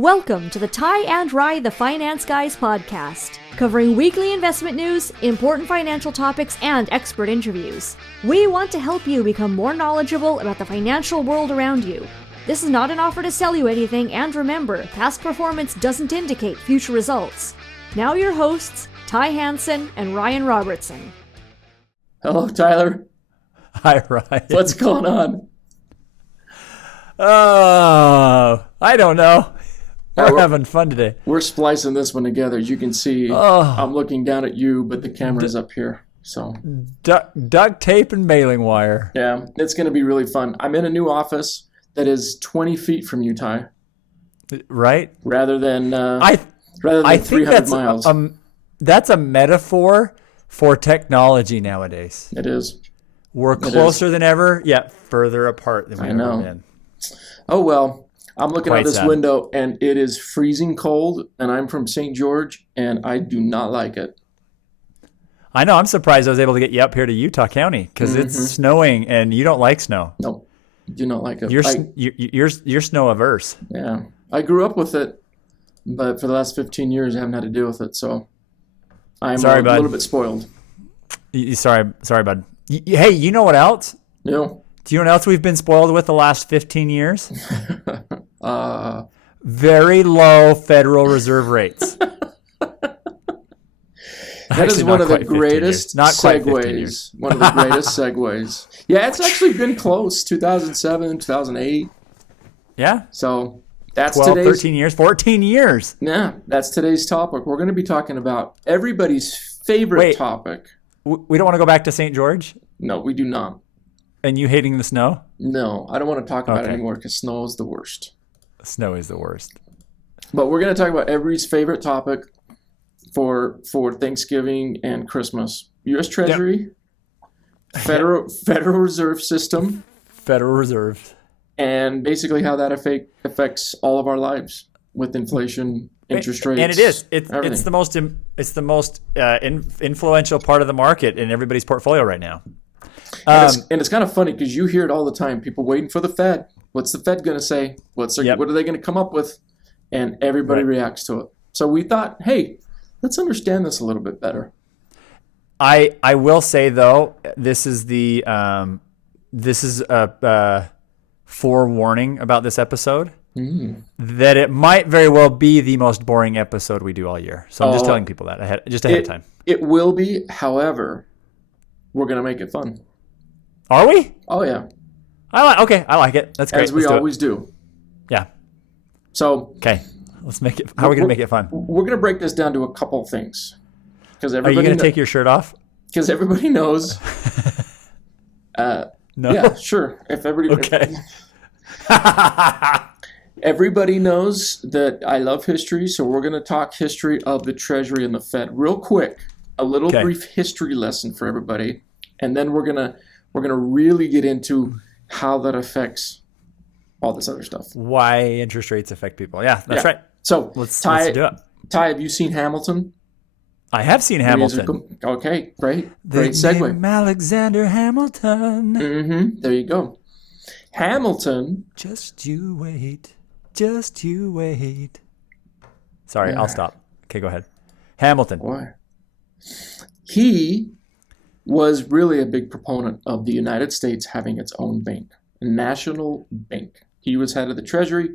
Welcome to the Ty and Rye the Finance Guys podcast, covering weekly investment news, important financial topics, and expert interviews. We want to help you become more knowledgeable about the financial world around you. This is not an offer to sell you anything, and remember, past performance doesn't indicate future results. Now your hosts, Ty Hansen and Ryan Robertson. Hello, Tyler. Hi, Ryan. What's going on? Oh, I don't know. We're having fun today. We're splicing this one together. As you can see, I'm looking down at you, but the camera's up here. So duct tape and mailing wire. Yeah, it's going to be really fun. I'm in a new office that is 20 feet from you, Ty. Right? Rather than I 300 think that's miles. That's a metaphor for technology nowadays. It is. We're closer than ever, yet further apart than we've ever been. Oh, well. I'm looking out this sad. window, and it is freezing cold, and I'm from St. George, and I do not like it. I know. I'm surprised I was able to get you up here to Utah County because it's snowing, and you don't like snow. No, do not like it. You're snow averse. Yeah, I grew up with it, but for the last 15 years, I haven't had to deal with it, so I'm a little bit spoiled. Sorry, bud. Hey, you know what else? No. Do you know what else we've been spoiled with the last 15 years? Very low Federal Reserve rates. That is one of the greatest segues. One of the greatest segues. Yeah, it's actually been close. 2007, 2008. Yeah. So that's 12, today's 13 years, 14 years. Yeah, that's today's topic. We're going to be talking about everybody's favorite topic. We don't want to go back to St. George? No, we do not. And you hating the snow? No, I don't want to talk about it anymore because snow is the worst. Snow is the worst. But we're going to talk about everybody's favorite topic for Thanksgiving and Christmas. U.S. Treasury, Federal Reserve System. Federal Reserve. And basically how that affects all of our lives with inflation, interest rates. And it is. It's the most influential part of the market in everybody's portfolio right now. And it's kind of funny because you hear it all the time. People waiting for the Fed. What's the Fed going to say? What are they going to come up with? And everybody reacts to it. So we thought, hey, let's understand this a little bit better. I will say though, this is a forewarning about this episode that it might very well be the most boring episode we do all year. So I'm just telling people that ahead of time. It will be. However, we're going to make it fun. Are we? Oh, yeah. I like it. That's great. As we always do. Yeah. So. Okay. Let's make it. How are we going to make it fun? We're going to break this down to a couple things. Are you going to take your shirt off? Because everybody knows. No. Yeah, sure. If everybody. Okay. Everybody knows that I love history, so we're going to talk history of the Treasury and the Fed real quick. A little brief history lesson for everybody, and then we're gonna really get into how that affects all this other stuff. Why interest rates affect people? Yeah, that's right. So let's do it. Ty, have you seen Hamilton? I have seen Hamilton. Okay, great They segue. named Alexander Hamilton. There you go. Hamilton. Just you wait. Sorry, I'll stop. Okay, go ahead. Hamilton. Why? He was really a big proponent of the United States having its own bank, a national bank. He was head of the Treasury.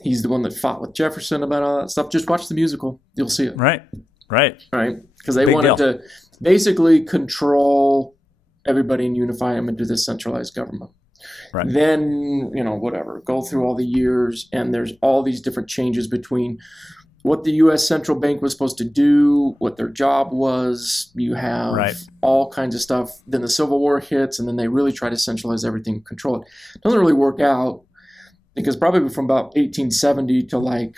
He's the one that fought with Jefferson about all that stuff. Just watch the musical. You'll see it. Right. Because they wanted to basically control everybody and unify them into this centralized government. Right. Then, go through all the years, and there's all these different changes between what the U.S. central bank was supposed to do, what their job was. You have all kinds of stuff. Then the Civil War hits, and then they really try to centralize everything and control it. It doesn't really work out because probably from about 1870 to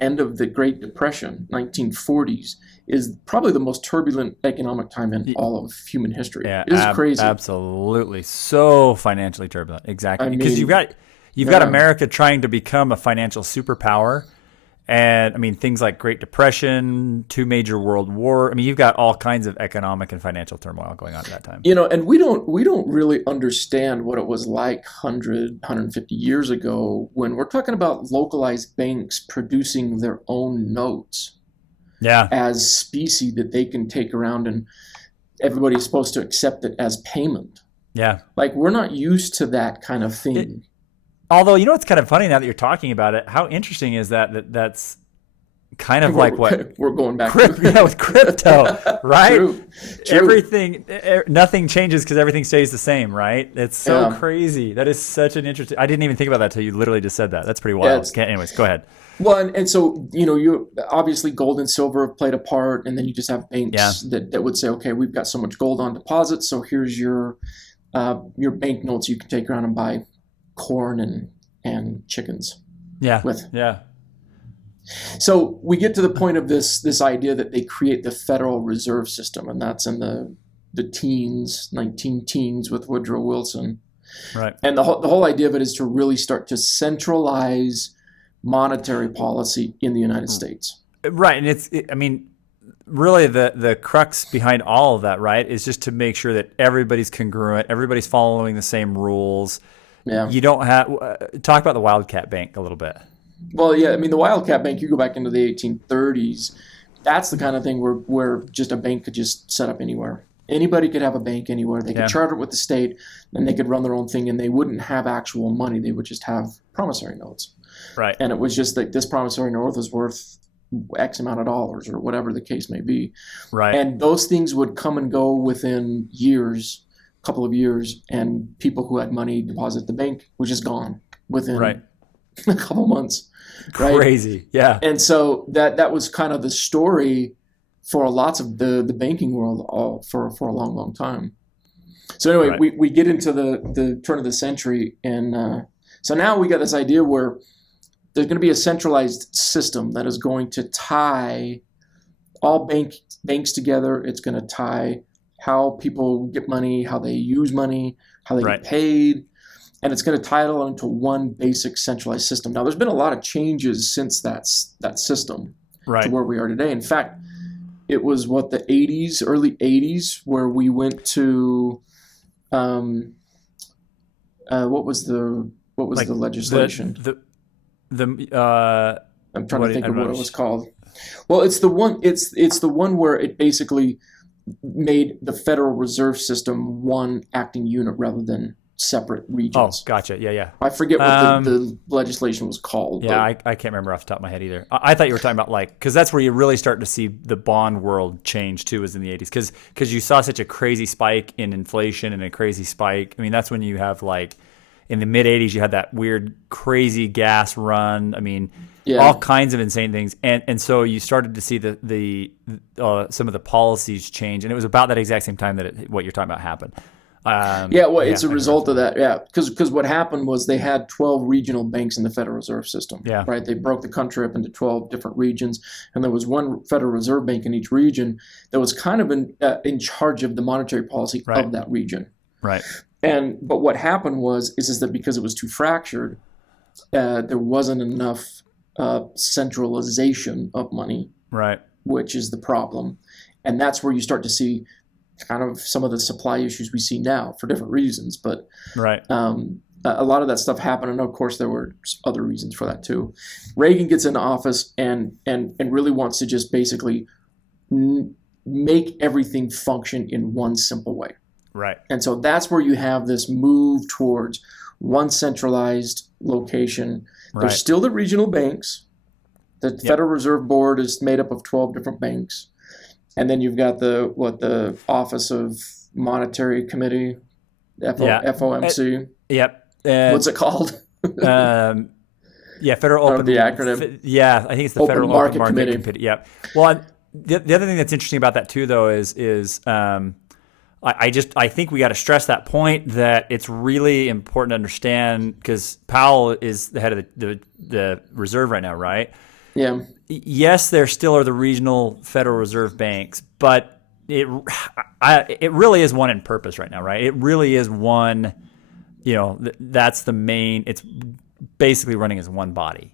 end of the Great Depression, 1940s, is probably the most turbulent economic time in all of human history. Yeah, it is crazy. Absolutely. So financially turbulent. Exactly. Because you've got America trying to become a financial superpower. And I mean, things like Great Depression, 2 major world war. I mean, you've got all kinds of economic and financial turmoil going on at that time. And we don't really understand what it was like 150 years ago when we're talking about localized banks producing their own notes. Yeah. As specie that they can take around and everybody's supposed to accept it as payment. Yeah. Like, we're not used to that kind of thing. Although, it's kind of funny now that you're talking about it. How interesting is that's kind of like what we're going back to with crypto, right? True. Everything, nothing changes because everything stays the same, right? It's so crazy. That is such an interesting. I didn't even think about that till you literally just said that. That's pretty wild. Anyways, go ahead. Well, and so you obviously gold and silver have played a part, and then you just have banks that would say, okay, we've got so much gold on deposit, so here's your banknotes you can take around and buy corn and chickens. Yeah. So we get to the point of this idea that they create the Federal Reserve System, and that's in the 19 teens with Woodrow Wilson. Right. And the whole idea of it is to really start to centralize monetary policy in the United States. Right. And really the crux behind all of that, right, is just to make sure that everybody's congruent, everybody's following the same rules. Yeah. You don't have talk about the Wildcat Bank a little bit. Well, yeah, the Wildcat Bank, you go back into the 1830s, that's the kind of thing where just a bank could just set up anywhere. Anybody could have a bank anywhere. They could charter it with the state, and they could run their own thing, and they wouldn't have actual money. They would just have promissory notes. Right. And it was just like this promissory note was worth X amount of dollars or whatever the case may be. Right. And those things would come and go within years, a couple of years, and people who had money deposit at the bank was just gone within a couple months. Right? Crazy. Yeah. And so that was kind of the story for lots of the banking world for a long, long time. So anyway, we get into the turn of the century, and so now we got this idea where there's going to be a centralized system that is going to tie all banks together. It's going to tie how people get money, how they use money, how they get paid, and it's going to tie it all into one basic centralized system. Now, there's been a lot of changes since that system to where we are today. In fact, it was the 80s, early 80s, where we went to what was the legislation? I'm trying to think of what it was called. Well, it's the one where it basically made the Federal Reserve System one acting unit rather than separate regions. Oh, gotcha. Yeah. I forget what the legislation was called. Yeah, I can't remember off the top of my head either. I thought you were talking about because that's where you really start to see the bond world change too, is in the 80s, because you saw such a crazy spike in inflation and a crazy spike. That's when you have in the mid 80s you had that weird crazy gas run. All kinds of insane things, and so you started to see the some of the policies change, and it was about that exact same time that what you're talking about happened. It's a result of that. Yeah, because what happened was they had 12 regional banks in the Federal Reserve System. Yeah. Right. They broke the country up into 12 different regions, and there was one Federal Reserve Bank in each region that was kind of in charge of the monetary policy of that region. Right. But what happened was that because it was too fractured, there wasn't enough centralization of money. Right. Which is the problem, and that's where you start to see kind of some of the supply issues we see now for different reasons, but a lot of that stuff happened, and of course there were other reasons for that too. Reagan gets into office and really wants to just basically make everything function in one simple way. Right. And so that's where you have this move towards one centralized location. There's still the regional banks. The Federal Reserve Board is made up of 12 different banks. And then you've got the Office of Monetary Committee, FOMC. What's it called? Federal Open. The acronym. I think it's the Federal Open Market Committee. Yep. Well, the other thing that's interesting about that too, though, is I think we got to stress that point that it's really important to understand, because Powell is the head of the Reserve right now, right? Yeah. Yes, there still are the regional Federal Reserve banks, but it really is one in purpose right now, right? It really is one, that's the main. It's basically running as one body.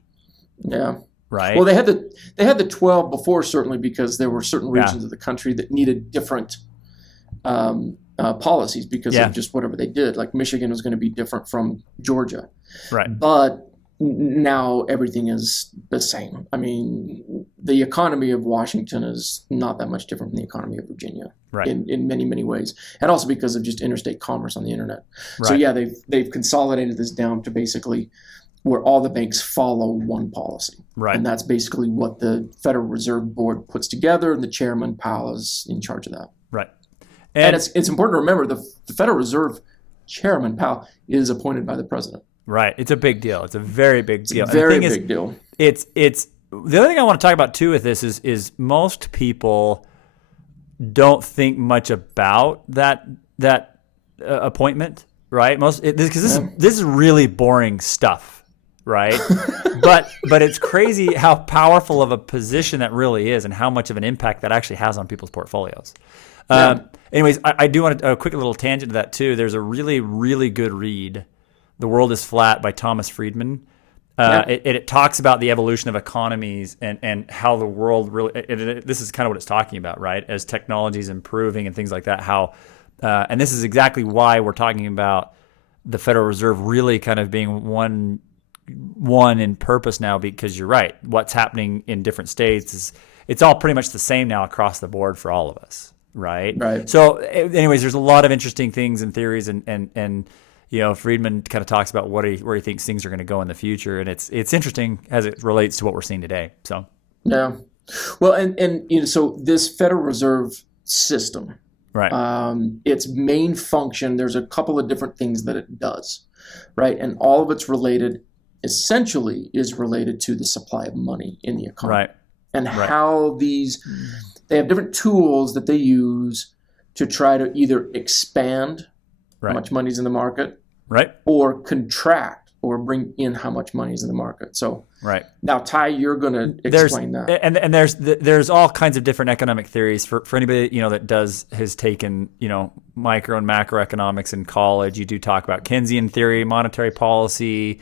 Yeah. right? Well, they had the 12 before, certainly, because there were certain regions of the country that needed different policies because of just whatever they did. Like Michigan was going to be different from Georgia, right? But now everything is the same. I mean, the economy of Washington is not that much different from the economy of Virginia, right? In many, many ways, and also because of just interstate commerce on the internet. Right. So yeah, they've consolidated this down to basically where all the banks follow one policy, right? And that's basically what the Federal Reserve Board puts together, and the chairman Powell is in charge of that, right? And it's important to remember the Federal Reserve chairman Powell is appointed by the president. Right. It's a big deal. It's a very big deal. It's a very big deal. It's the other thing I want to talk about too with this is most people don't think much about that appointment, right? Because this is really boring stuff, right? but it's crazy how powerful of a position that really is, and how much of an impact that actually has on people's portfolios. Anyways, I do want a quick little tangent to that too. There's a really, really good read, The World is Flat by Thomas Friedman. It talks about the evolution of economies and how the world really, this is kind of what it's talking about, right? As technology is improving and things like that, and this is exactly why we're talking about the Federal Reserve really kind of being one in purpose now, because you're right. What's happening in different states it's all pretty much the same now across the board for all of us, right? Right. So anyways, there's a lot of interesting things and theories and Friedman kind of talks about where he thinks things are going to go in the future, and it's interesting as it relates to what we're seeing today. So yeah, well, and so this Federal Reserve system, right? Its main function, there's a couple of different things that it does, right? And all of it's essentially related to the supply of money in the economy, right? And how they have different tools that they use to try to either expand how much money's in the market, right, or contract or bring in how much money's in the market. So now, Ty, you're going to explain that. And there's all kinds of different economic theories for anybody that has taken micro and macroeconomics in college. You do talk about Keynesian theory, monetary policy.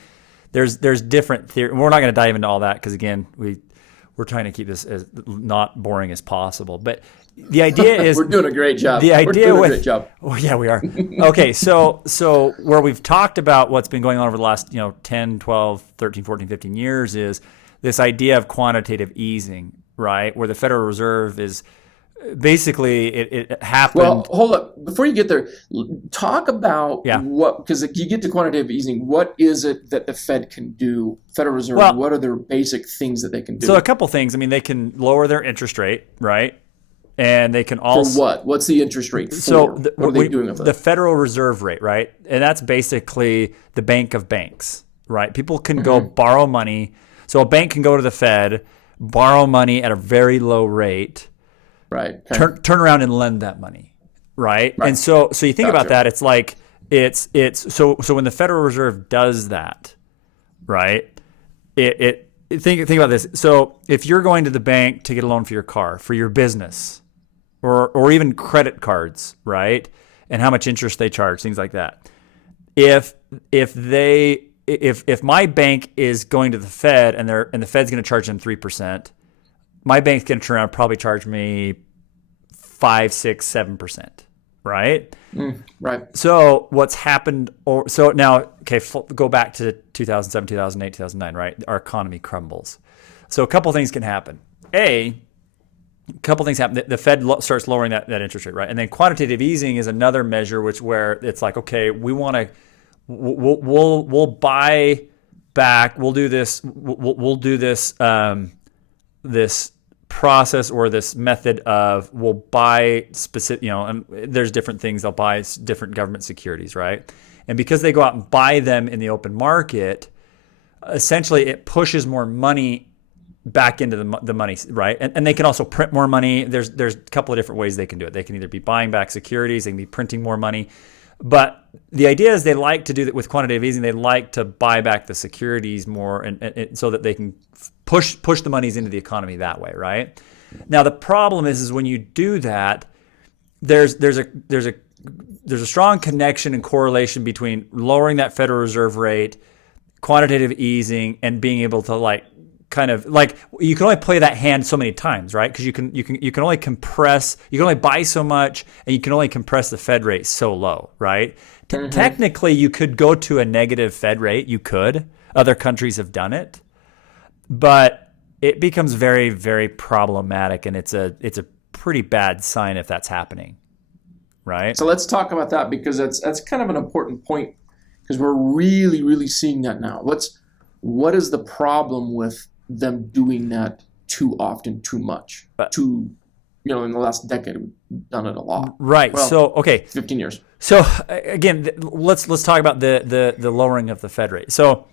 There's different theory. We're not going to dive into all that because again we're trying to keep this as not boring as possible, but the idea is we're doing a great job. Great job. Oh yeah, we are. Okay, so where we've talked about what's been going on over the last 10, 12, 13, 14, 15 years is this idea of quantitative easing, right? Where the Federal Reserve is basically it happened. Well, hold up. Before you get there, talk about what, because you get to quantitative easing, what is it that the Fed can do, Federal Reserve, what are their basic things that they can do? So a couple things. I mean, they can lower their interest rate, right? And they can also... For what? What's the interest rate for? So what are they doing with it? The Federal Reserve rate, right? And that's basically the bank of banks, right? People can go borrow money. So a bank can go to the Fed, borrow money at a very low rate, right? Okay. Turn around and lend that money, right? And so you think about that. It's like so when the Federal Reserve does that, right? Think about this. So if you're going to the bank to get a loan for your car, for your business, or even credit cards, right? And how much interest they charge, things like that. If my bank is going to the Fed and the Fed's going to charge them 3%, my bank's going to turn around and probably charge me 5, 6, 7%, right? Right. So what's happened? So now, go back to 2007, 2008, 2009, right? Our economy crumbles. So a couple things can happen. A couple things happen. The Fed starts lowering that interest rate, right? And then quantitative easing is another measure where it's like, okay, we want to, we'll buy back. We'll do this. We'll do this. This process or this method of we'll buy specific, and there's different things. They'll buy different government securities, right? And because they go out and buy them in the open market, essentially it pushes more money back into the money, right? And they can also print more money. There's a couple of different ways they can do it. They can either be buying back securities, they can be printing more money. But the idea is they like to do that with quantitative easing. They like to buy back the securities more, and so that they can push the monies into the economy that way, right? Now the problem is when you do that, there's a strong connection and correlation between lowering that Federal Reserve rate, quantitative easing, and being able to kind of like you can only play that hand so many times, right? Because you can only compress, you can only buy so much, and you can only compress the Fed rate so low, right? Technically, you could go to a negative Fed rate. You could. Other countries have done it, but it becomes very, very problematic, and it's a pretty bad sign if that's happening, right? So let's talk about that, because that's kind of an important point, because we're really, really seeing that now. What is the problem with them doing that too often, too much, in the last decade, we've done it a lot. Right. Well, so, okay. 15 years. So again, let's talk about the lowering of the Fed rate. So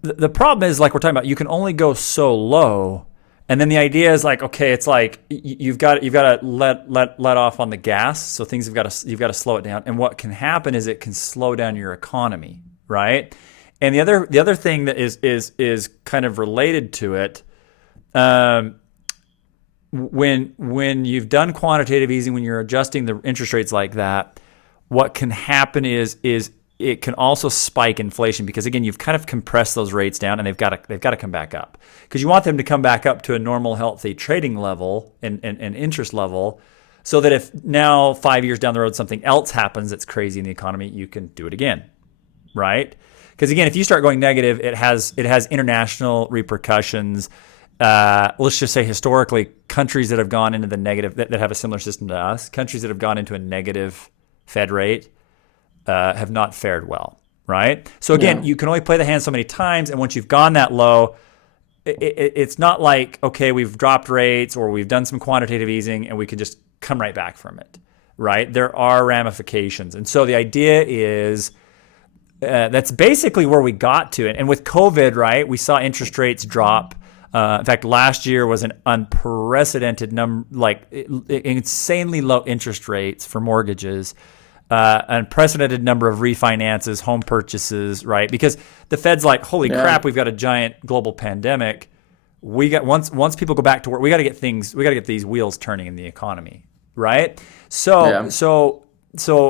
the problem is, like we're talking about, you can only go so low. And then the idea is like, okay, it's like you've got to let off on the gas. So things you've got to slow it down. And what can happen is it can slow down your economy, right? And the other thing that is kind of related to it, when you've done quantitative easing, when you're adjusting the interest rates like that, what can happen is it can also spike inflation, because again, you've kind of compressed those rates down, and they've got to come back up, because you want them to come back up to a normal, healthy trading level and interest level, so that if now 5 years down the road something else happens that's crazy in the economy, you can do it again, right? Because again, if you start going negative, it has international repercussions. Let's just say historically, countries that have gone into the negative, that have a similar system to us, countries that have gone into a negative Fed rate have not fared well, right? So again, you can only play the hand so many times, and once you've gone that low, it's not like, okay, we've dropped rates or we've done some quantitative easing and we can just come right back from it, right? There are ramifications. And so the idea is that's basically where we got to. And with COVID, right, we saw interest rates drop. In fact, last year was an unprecedented number, like insanely low interest rates for mortgages, unprecedented number of refinances, home purchases, right? Because the Fed's like, holy crap, we've got a giant global pandemic. We got once people go back to work, we got to get these wheels turning in the economy, right? So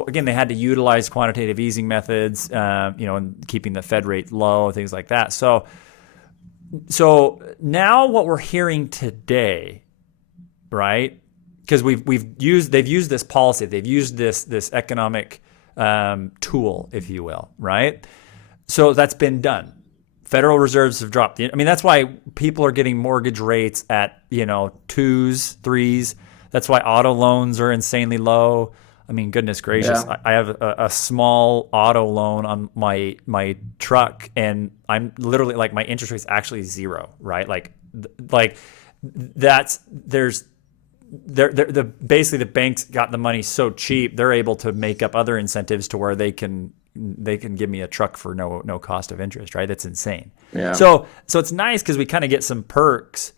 again, they had to utilize quantitative easing methods, and keeping the Fed rate low, things like that. So now what we're hearing today, right? Because they've used this policy, they've used this economic tool, if you will, right? So that's been done. Federal reserves have dropped. That's why people are getting mortgage rates at 2s, 3s. That's why auto loans are insanely low. Goodness gracious, I have a small auto loan on my truck, and I'm literally like, my interest rate is actually zero, right? Basically the banks got the money so cheap, they're able to make up other incentives to where they can give me a truck for no cost of interest, right? That's insane. Yeah. So it's nice because we kind of get some perks,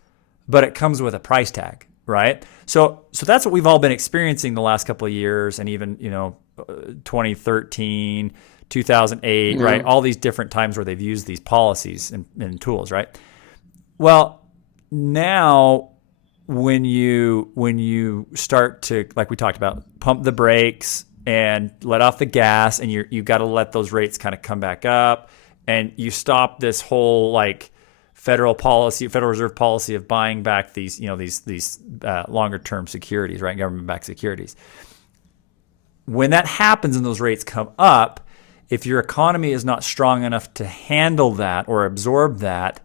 but it comes with a price tag. Right. So that's what we've all been experiencing the last couple of years, and even, 2013, 2008, right? All these different times where they've used these policies and tools, right? Well, now when you start to, like we talked about, pump the brakes and let off the gas, and you got to let those rates kind of come back up, and you stop this whole Federal Reserve policy of buying back these longer term securities, right? Government-backed securities. When that happens and those rates come up, if your economy is not strong enough to handle that or absorb that,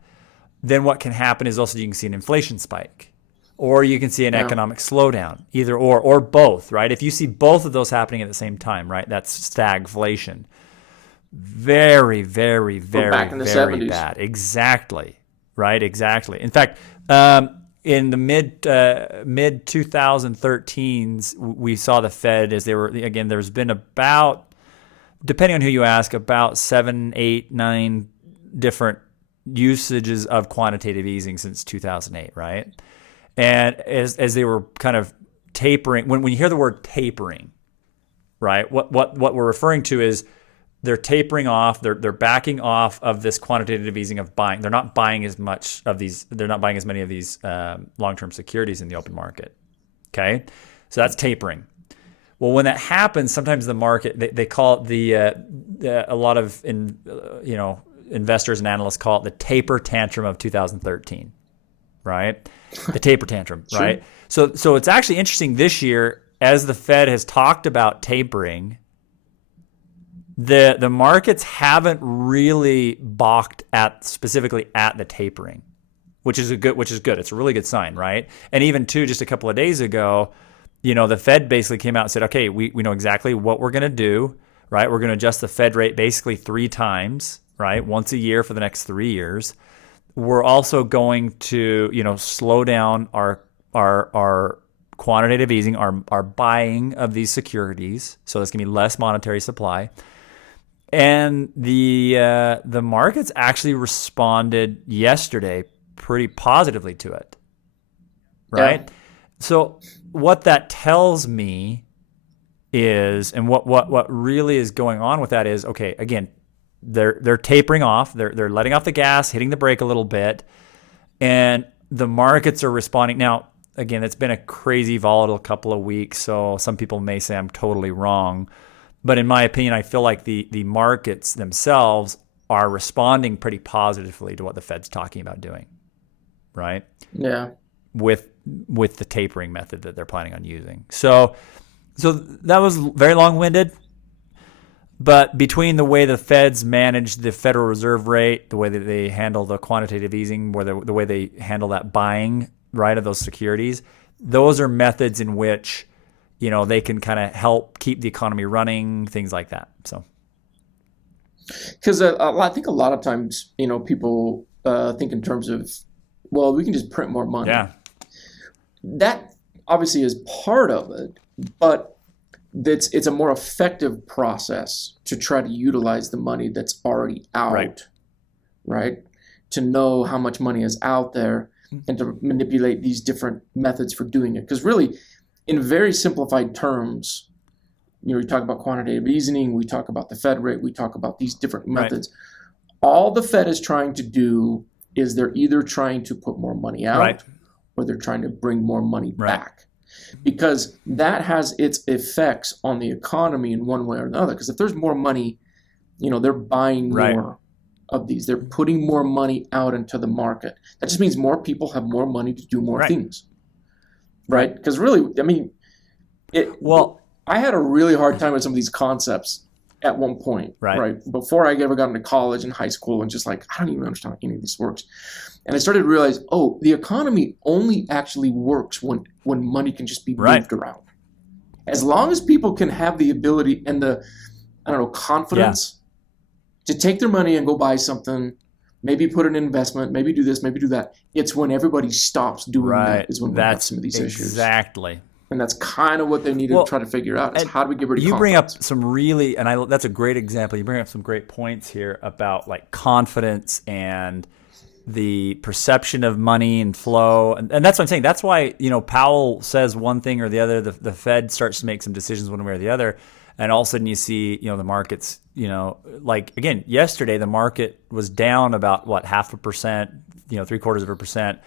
then what can happen is also you can see an inflation spike, or you can see an economic slowdown, either or both, right? If you see both of those happening at the same time, right? That's stagflation. Very, very, very, back in the very 70s. Bad. Exactly. Right, exactly. In fact, in the mid 2013s, we saw the Fed as they were, again, there's been about, depending on who you ask, about 7, 8, 9 different usages of quantitative easing since 2008, right? And as they were kind of tapering, when you hear the word tapering, right, what we're referring to is they're tapering off. They're backing off of this quantitative easing of buying. They're not buying as much of these. They're not buying as many of these long-term securities in the open market. Okay, so that's tapering. Well, when that happens, sometimes the market they call it a lot of investors and analysts call it the taper tantrum of 2013, right? The taper tantrum, Sure. right? So it's actually interesting this year, as the Fed has talked about tapering, the markets haven't really balked specifically at the tapering, which is good. It's a really good sign, right? And even just a couple of days ago, the Fed basically came out and said, okay, we know exactly what we're going to do, right? We're going to adjust the Fed rate basically 3 times, right? Once a year for the next 3 years. We're also going to, slow down our quantitative easing, our buying of these securities. So there's going to be less monetary supply. And the markets actually responded yesterday pretty positively to it, right? Yeah. So what that tells me is, and what really is going on with that is, okay, again, they're tapering off, they're letting off the gas, hitting the brake a little bit, and the markets are responding. Now, again, it's been a crazy volatile couple of weeks, so some people may say I'm totally wrong, but in my opinion, I feel like the markets themselves are responding pretty positively to what the Fed's talking about doing, right? Yeah. With the tapering method that they're planning on using. So that was very long-winded. But between the way the Feds manage the Federal Reserve rate, the way that they handle the quantitative easing, or the way they handle that buying, right, of those securities, those are methods in which, they can kind of help keep the economy running, things like that. So, because I think a lot of times, people think in terms of, well, we can just print more money. Yeah. That obviously is part of it, but it's a more effective process to try to utilize the money that's already out, right? To know how much money is out there and to manipulate these different methods for doing it. Because really, in very simplified terms, we talk about quantitative easing, we talk about the Fed rate, we talk about these different methods. Right. All the Fed is trying to do is they're either trying to put more money out or they're trying to bring more money back. Because that has its effects on the economy in one way or another. Because if there's more money, they're buying more of these. They're putting more money out into the market. That just means more people have more money to do more things. Right? Because really, I mean, I had a really hard time with some of these concepts at one point, right? Before I ever got into college and high school and just like, I don't even understand how any of this works. And I started to realize, the economy only actually works when money can just be moved around. As long as people can have the ability and the, confidence to take their money and go buy something, maybe put an investment, maybe do this, maybe do that. It's when everybody stops doing that is when we have some of these issues. Exactly. And that's kind of what they need to try to figure out is how do we get rid of confidence? You bring up some really, that's a great example. You bring up some great points here about like confidence and the perception of money and flow. And that's what I'm saying. That's why, Powell says one thing or the other, the Fed starts to make some decisions one way or the other. And all of a sudden you see, the markets, like again, yesterday the market was down about 0.5%, 0.75%.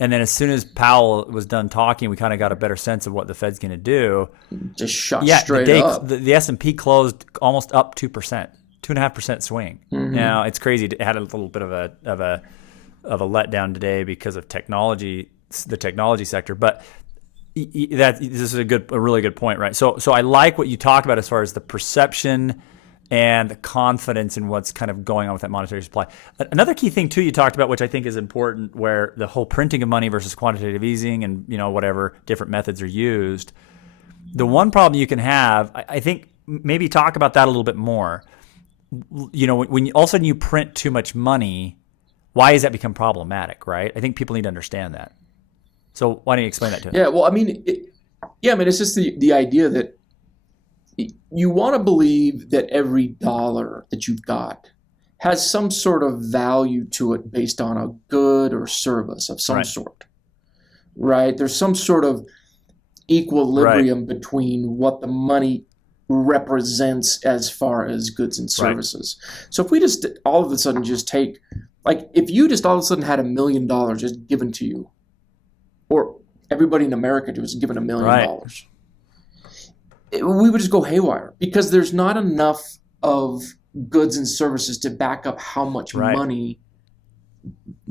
And then as soon as Powell was done talking, we kind of got a better sense of what the Fed's going to do. Just shot straight up. The S&P closed almost up 2%, 2.5% swing. Mm-hmm. Now it's crazy. It had a little bit of a letdown today because of technology, the technology sector. But this is a really good point, right? So I like what you talk about as far as the perception and the confidence in what's kind of going on with that monetary supply. Another key thing, too, you talked about, which I think is important, where the whole printing of money versus quantitative easing and, whatever different methods are used. The one problem you can have, I think, maybe talk about that a little bit more. When all of a sudden you print too much money, why does that become problematic, right? I think people need to understand that. So why don't you explain that to them? Yeah, well, it's just the idea that you want to believe that every dollar that you've got has some sort of value to it based on a good or service of some sort, right? There's some sort of equilibrium between what the money represents as far as goods and services. So if we just all of a sudden just take, like if you just all of a sudden had $1 million just given to you, or everybody in America was given $1 million, we would just go haywire because there's not enough of goods and services to back up how much Right. money,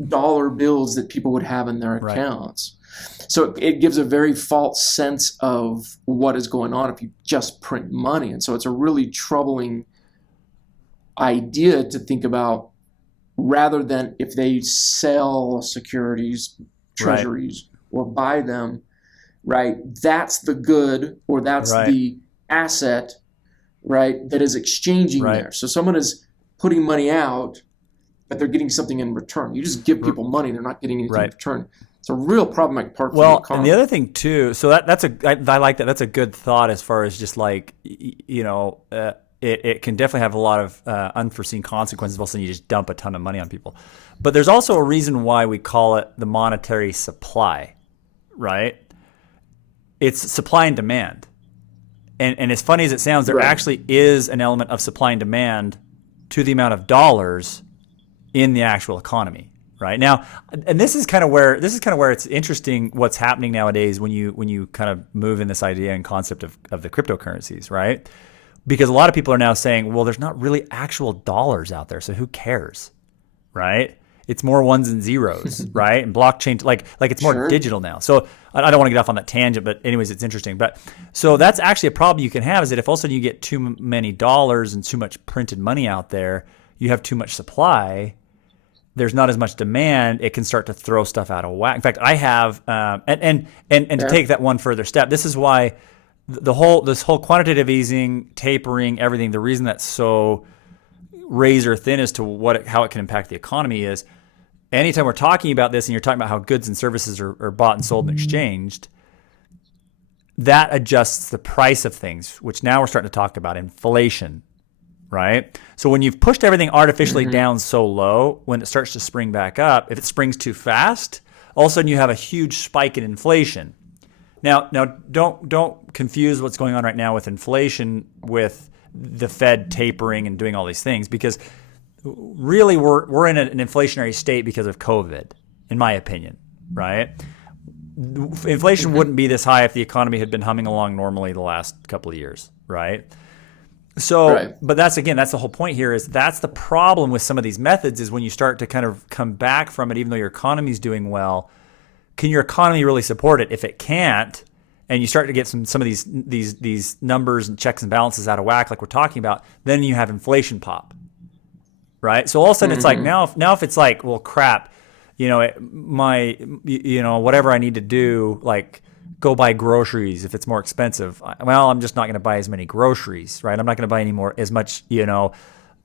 dollar bills that people would have in their Right. accounts. So it gives a very false sense of what is going on if you just print money. And so it's a really troubling idea to think about, rather than if they sell securities, treasuries, or buy them, right? That's the good, or that's Right. the asset, right, that is exchanging Right. there. So someone is putting money out, but they're getting something in return. You just give people money, they're not getting anything in Right. return. It's a real problematic part for the Well, economy. and the other thing too, so I like that. That's a good thought as far as just like, it can definitely have a lot of unforeseen consequences. All of a sudden you just dump a ton of money on people. But there's also a reason why we call it the monetary supply, right? It's supply and demand. And as funny as it sounds, there Right. actually is an element of supply and demand to the amount of dollars in the actual economy. Right now, and this is kind of where it's interesting what's happening nowadays when you kind of move in this idea and concept of the cryptocurrencies, right? Because a lot of people are now saying, well, there's not really actual dollars out there, so who cares, right? It's more ones and zeros, right? And blockchain, like it's more Sure. digital now. So I don't want to get off on that tangent, but anyways, it's interesting. But so that's actually a problem you can have, is that if all of a sudden you get too many dollars and too much printed money out there, you have too much supply. There's not as much demand, it can start to throw stuff out of whack. In fact, I have, and to take that one further step, this is why this whole quantitative easing, tapering, everything, the reason that's so razor thin as to how it can impact the economy is, anytime we're talking about this and you're talking about how goods and services are bought and sold and exchanged, that adjusts the price of things, which now we're starting to talk about inflation. Right? So when you've pushed everything artificially down so low, when it starts to spring back up, if it springs too fast, all of a sudden you have a huge spike in inflation. Now don't confuse what's going on right now with inflation with the Fed tapering and doing all these things, because really we're in an inflationary state because of COVID, in my opinion, right? Inflation wouldn't be this high if the economy had been humming along normally the last couple of years, right? So, Right. But that's the whole point here, is that's the problem with some of these methods, is when you start to kind of come back from it, even though your economy is doing well, can your economy really support it? If it can't, and you start to get some of these numbers and checks and balances out of whack, like we're talking about, then you have inflation pop, right? So all of a sudden it's like, now if it's like, well, crap, whatever I need to do, like, go buy groceries if it's more expensive. Well, I'm just not going to buy as many groceries, right? I'm not going to buy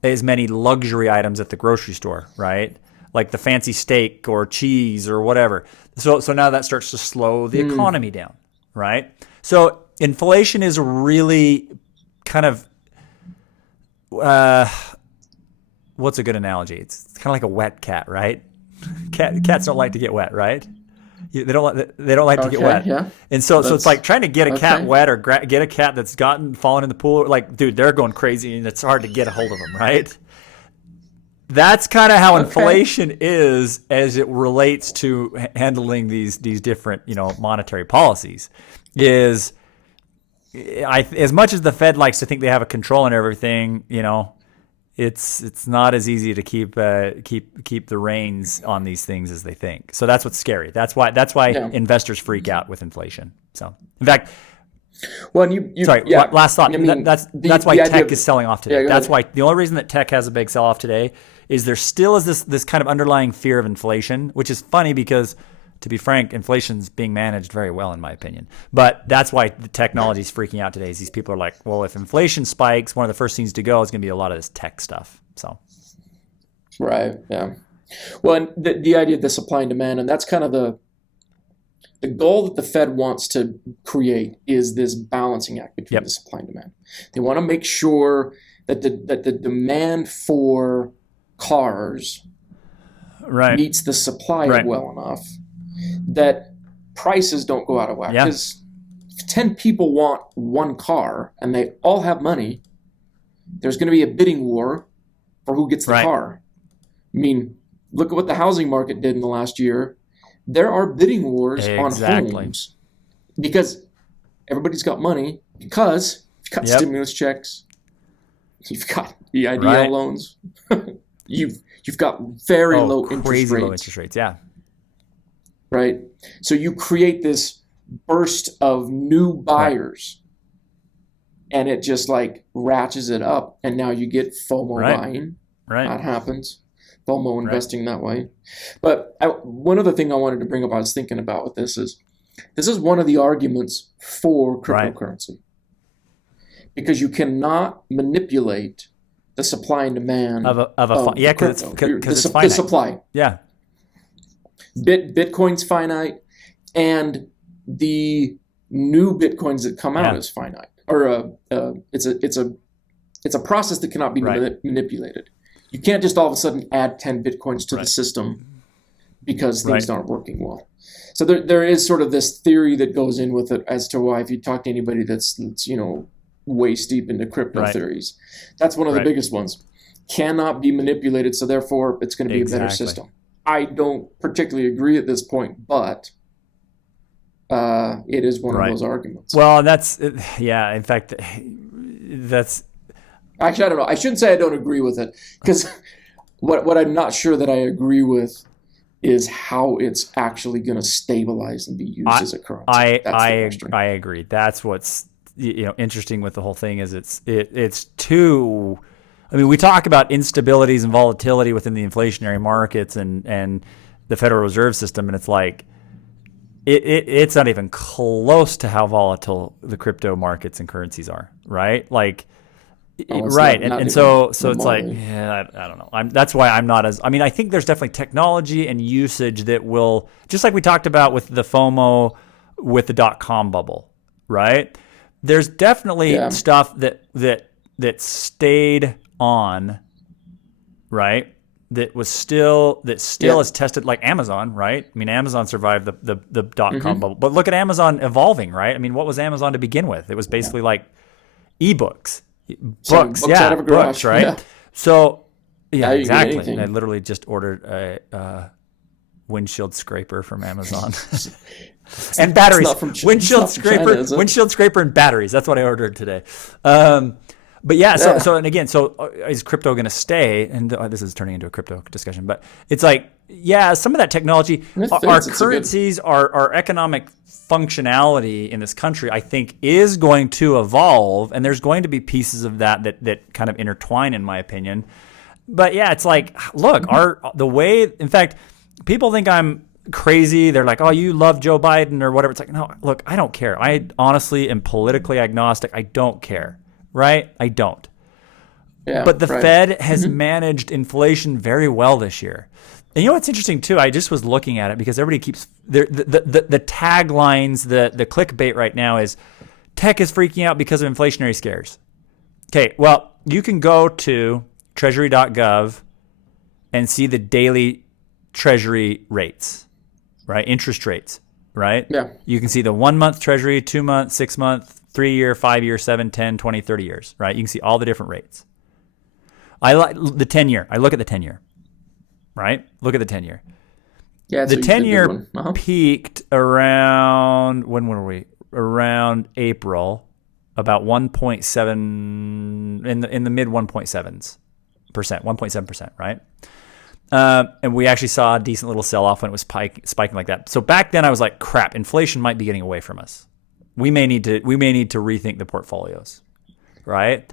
as many luxury items at the grocery store, right? Like the fancy steak or cheese or whatever. So now that starts to slow the economy down, right? So inflation is really kind of, what's a good analogy? It's kind of like a wet cat, right? Cats don't like to get wet, right? They don't like to get wet. Yeah. And so it's like trying to get a cat wet, or get a cat that's fallen in the pool. Like, dude, they're going crazy, and it's hard to get a hold of them, right? That's kind of how inflation is as it relates to handling these different, monetary policies. Is as much as the Fed likes to think they have a control on everything, it's not as easy to keep the reins on these things as they think. So that's what's scary. That's why investors freak out with inflation. So in fact, well, last thought. I mean, that's why tech is selling off today. Yeah, that's why the only reason that tech has a big sell off today is there still is this kind of underlying fear of inflation, which is funny because, to be frank, inflation's being managed very well, in my opinion. But that's why the technology is freaking out today. Is these people are like, well, if inflation spikes, one of the first things to go is going to be a lot of this tech stuff. So, right, yeah. Well, and the idea of the supply and demand, and that's kind of the goal that the Fed wants to create, is this balancing act between the supply and demand. They want to make sure that the demand for cars meets the supply well enough that prices don't go out of whack. Because if 10 people want one car and they all have money, there's going to be a bidding war for who gets the car. I mean, look at what the housing market did in the last year. There are bidding wars on homes because everybody's got money, because you've got stimulus checks, you've got EIDL loans. You've got very low interest rates. Crazy low interest rates, yeah. Right? So you create this burst of new buyers, and it just like ratchets it up, and now you get FOMO buying. Right. That happens. FOMO investing that way. But one other thing I wanted to bring up, I was thinking about with this is one of the arguments for cryptocurrency. Because you cannot manipulate the supply and demand of because it's finite. The supply. Yeah. Bitcoin's finite, and the new Bitcoins that come out is finite. Or it's a process that cannot be manipulated. You can't just all of a sudden add 10 Bitcoins to the system because things aren't working well. So there is sort of this theory that goes in with it as to why, if you talk to anybody that's waist deep into crypto theories, that's one of the biggest ones. Cannot be manipulated, so therefore it's going to be a better system. I don't particularly agree at this point, but it is one of those arguments. Well, in fact, that's... Actually, I don't know. I shouldn't say I don't agree with it, because what I'm not sure that I agree with is how it's actually going to stabilize and be used as a currency. I agree. That's what's interesting with the whole thing is it's too. I mean, we talk about instabilities and volatility within the inflationary markets and the Federal Reserve System, and it's like it's not even close to how volatile the crypto markets and currencies are, right? Like. And so it's like, I don't know. That's why I'm not as. I mean, I think there's definitely technology and usage that will, just like we talked about with the FOMO, with the .com bubble, right? There's definitely stuff that stayed on, right? That still is tested, like Amazon, right? I mean, Amazon survived the .com bubble, but look at Amazon evolving, right? I mean, what was Amazon to begin with? It was basically like ebooks. Books, books, right? Yeah. So, exactly. I literally just ordered a windshield scraper from Amazon, and batteries. Windshield scraper, and batteries. That's what I ordered today. But so is crypto going to stay? And this is turning into a crypto discussion, but it's like, some of that technology, our currencies, our economic functionality in this country, I think, is going to evolve, and there's going to be pieces of that kind of intertwine, in my opinion. But it's like, look, the way, in fact, people think I'm crazy. They're like, oh, you love Joe Biden or whatever. It's like, no, look, I don't care. I honestly am politically agnostic. I don't care, right? I don't. Yeah, but the Fed has managed inflation very well this year. And you know what's interesting too? I just was looking at it because everybody keeps the taglines, the clickbait right now is tech is freaking out because of inflationary scares. Okay, well, you can go to treasury.gov and see the daily treasury rates, right? Interest rates, right? Yeah. You can see the 1 month treasury, 2 month, 6 month, 3 year, 5 year, 7, 10, 20, 30 years, right? You can see all the different rates. I like the 10 year. I look at the 10 year. Right? Look at the 10-year. Yeah, the 10-year peaked around, when were we? Around April, about 1.7, in the mid 1.7s percent, 1.7%, right? And we actually saw a decent little sell-off when it was spiking like that. So back then I was like, crap, inflation might be getting away from us. We may need to rethink the portfolios, right?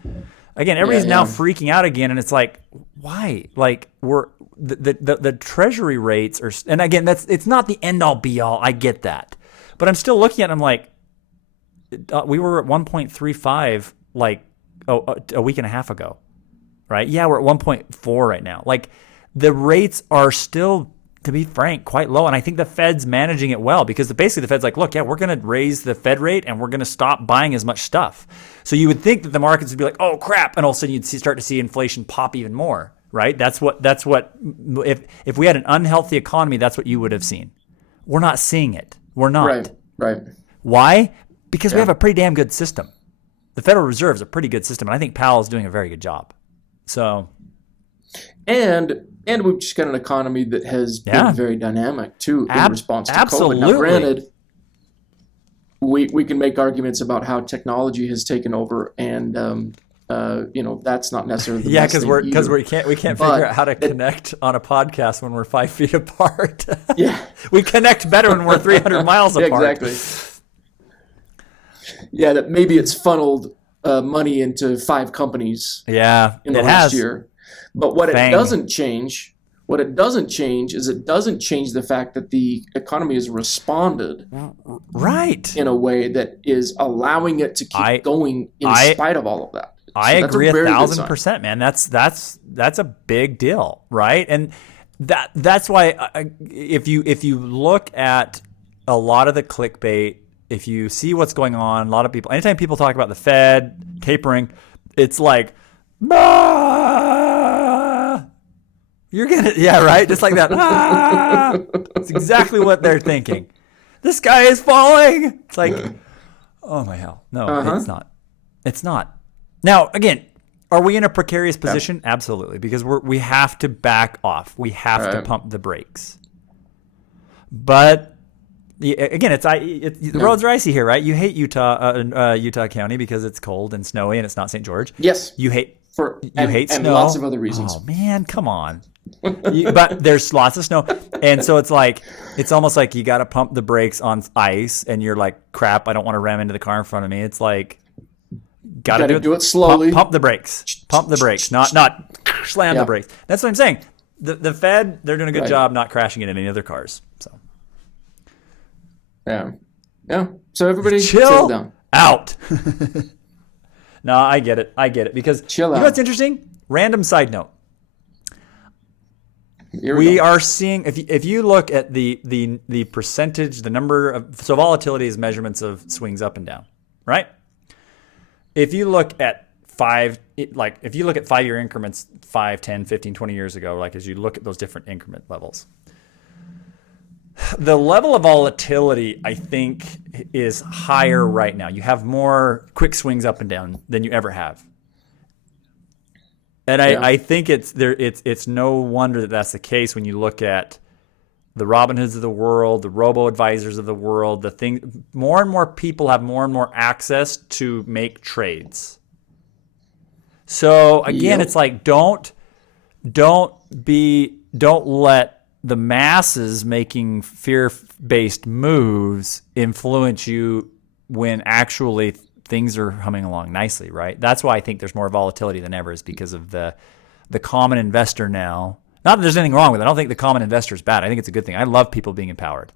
Again, everybody's now freaking out again, and it's like, why? Like, we're the treasury rates are, and again, it's not the end all be all. I get that, but I'm still looking at it, I'm like, we were at 1.35 like a week and a half ago, right? Yeah, we're at 1.4 right now. Like, the rates are still, to be frank, quite low, and I think the Fed's managing it well, because basically the Fed's like, look, we're going to raise the Fed rate and we're going to stop buying as much stuff. So you would think that the markets would be like, oh crap, and all of a sudden you'd start to see inflation pop even more, right? That's what if we had an unhealthy economy, that's what you would have seen. We're not seeing it. We're not. Right. Why? Because we have a pretty damn good system. The Federal Reserve is a pretty good system, and I think Powell is doing a very good job. So, and we've just got an economy that has been very dynamic too in response to COVID. Now, granted, we can make arguments about how technology has taken over and that's not necessarily the yeah, because we can't figure out how to connect on a podcast when we're 5 feet apart. Yeah, we connect better when we're 300 miles apart. Exactly. Yeah, that maybe it's funneled money into 5 companies. Yeah, in the last year. But what it doesn't change is it doesn't change the fact that the economy has responded right in a way that is allowing it to keep going in spite of all of that. I agree 1,000%, man. That's a big deal, right? And that's why if you look at a lot of the clickbait, if you see what's going on, a lot of people, anytime people talk about the Fed tapering, it's like, you're gonna, yeah, right, just like that. It's exactly what they're thinking. This guy is falling. It's like, oh my hell, no, it's not. It's not. Now, again, are we in a precarious position? Yeah. Absolutely, because we have to back off. We have to pump the brakes. But again, the roads are icy here, right? You hate Utah County because it's cold and snowy and it's not St. George. Yes. You hate hate snow. And lots of other reasons. Oh man, come on. But there's lots of snow, and so it's almost like you got to pump the brakes on ice, and you're like, crap, I don't want to ram into the car in front of me. It's like, gotta do it slowly. Pump the brakes. Pump the brakes. Not slam the brakes. That's what I'm saying. The Fed, they're doing a good job not crashing into any other cars. So yeah. So everybody chill down. Out. No, I get it because chill out. You know what's interesting? Random side note. We are seeing, if you look at the percentage, the number of, so volatility is measurements of swings up and down, right? If you look at 5-year increments, 5, 10, 15, 20 years ago, like as you look at those different increment levels, the level of volatility, I think, is higher right now. You have more quick swings up and down than you ever have. And I think it's no wonder that that's the case when you look at the Robinhoods of the world, the robo-advisors of the world, more and more people have more and more access to make trades. So again, it's like don't let the masses making fear-based moves influence you when actually things are humming along nicely, right? That's why I think there's more volatility than ever, is because of the common investor now. Not that there's anything wrong with it. I don't think the common investor is bad. I think it's a good thing. I love people being empowered.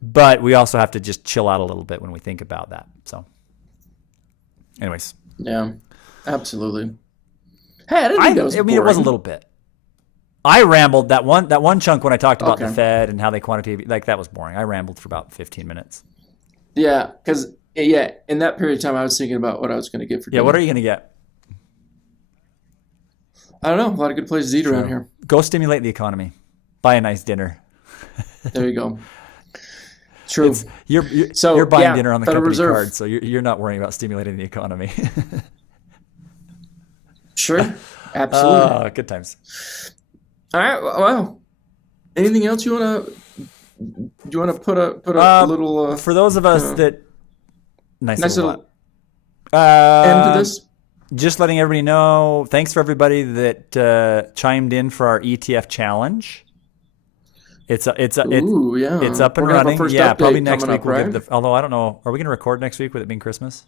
But we also have to just chill out a little bit when we think about that. So anyways. Yeah, absolutely. Hey, I didn't think that was boring. It was a little bit. I rambled that one chunk when I talked about the Fed and how they quantitative, like that was boring. I rambled for about 15 minutes. Yeah, because in that period of time, I was thinking about what I was going to get for dinner. Yeah, what are you going to get? I don't know. A lot of good places to eat around here. Go stimulate the economy. Buy a nice dinner. There you go. True. You're buying dinner on the company card, so you're not worrying about stimulating the economy. Sure. Absolutely. Good times. All right. Well, anything else you want to? Do you want to put a little? For those of us that nice little end to this. Just letting everybody know. Thanks for everybody that chimed in for our ETF challenge. It's up and running. Yeah, probably next week we'll give although I don't know. Are we going to record next week with it being Christmas?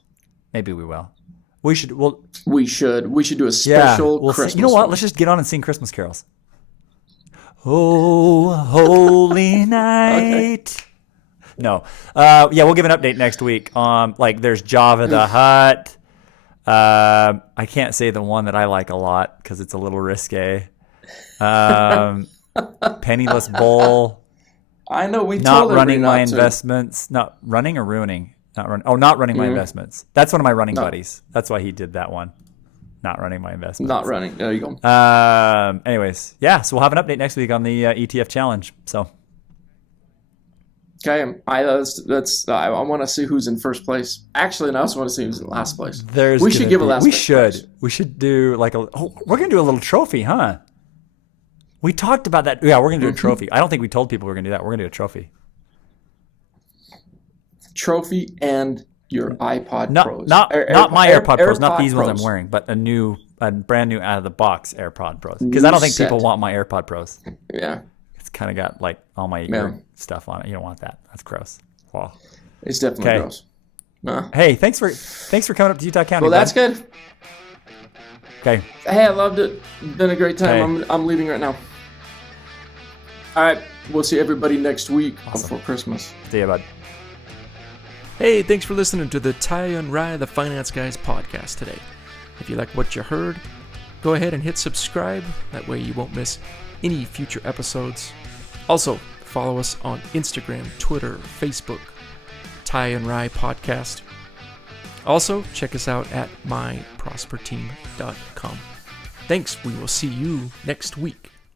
Maybe we will. We should do a special Christmas. You know what? Let's just get on and sing Christmas carols. Oh, holy night. Okay. No. We'll give an update next week. There's Java the Hutt. I can't say the one that I like a lot because it's a little risque. Penniless Bull. I know not running my investments. Not running or ruining. Not running my investments. That's one of my running buddies. That's why he did that one. Not running my investments. Not running. There you go. Anyways, so we'll have an update next week on the ETF challenge. So. Okay, I want to see who's in first place. Actually, and I also want to see who's in last place. We should give a last place. We should do we're gonna do a little trophy, huh? We talked about that. Yeah, we're gonna do a trophy. I don't think we told people we're gonna do that. We're gonna do a trophy. Trophy and your iPod Pros. Not my AirPod Pros, not these ones I'm wearing, but a brand new out of the box AirPod Pros. Because I don't think people want my AirPod Pros. Yeah. It's kind of got like all my ear stuff on it. You don't want that. That's gross. Wow. It's definitely gross. Hey, thanks for coming up to Utah County. Well, that's good. Okay. Hey, I loved it. Been a great time. Hey. I'm leaving right now. All right. We'll see everybody next week before Christmas. See you, bud. Hey, thanks for listening to the Ty and Rye, the Finance Guys podcast today. If you like what you heard, go ahead and hit subscribe. That way you won't miss any future episodes. Also, follow us on Instagram, Twitter, Facebook, Ty and Rye Podcast. Also, check us out at myprosperteam.com. Thanks. We will see you next week.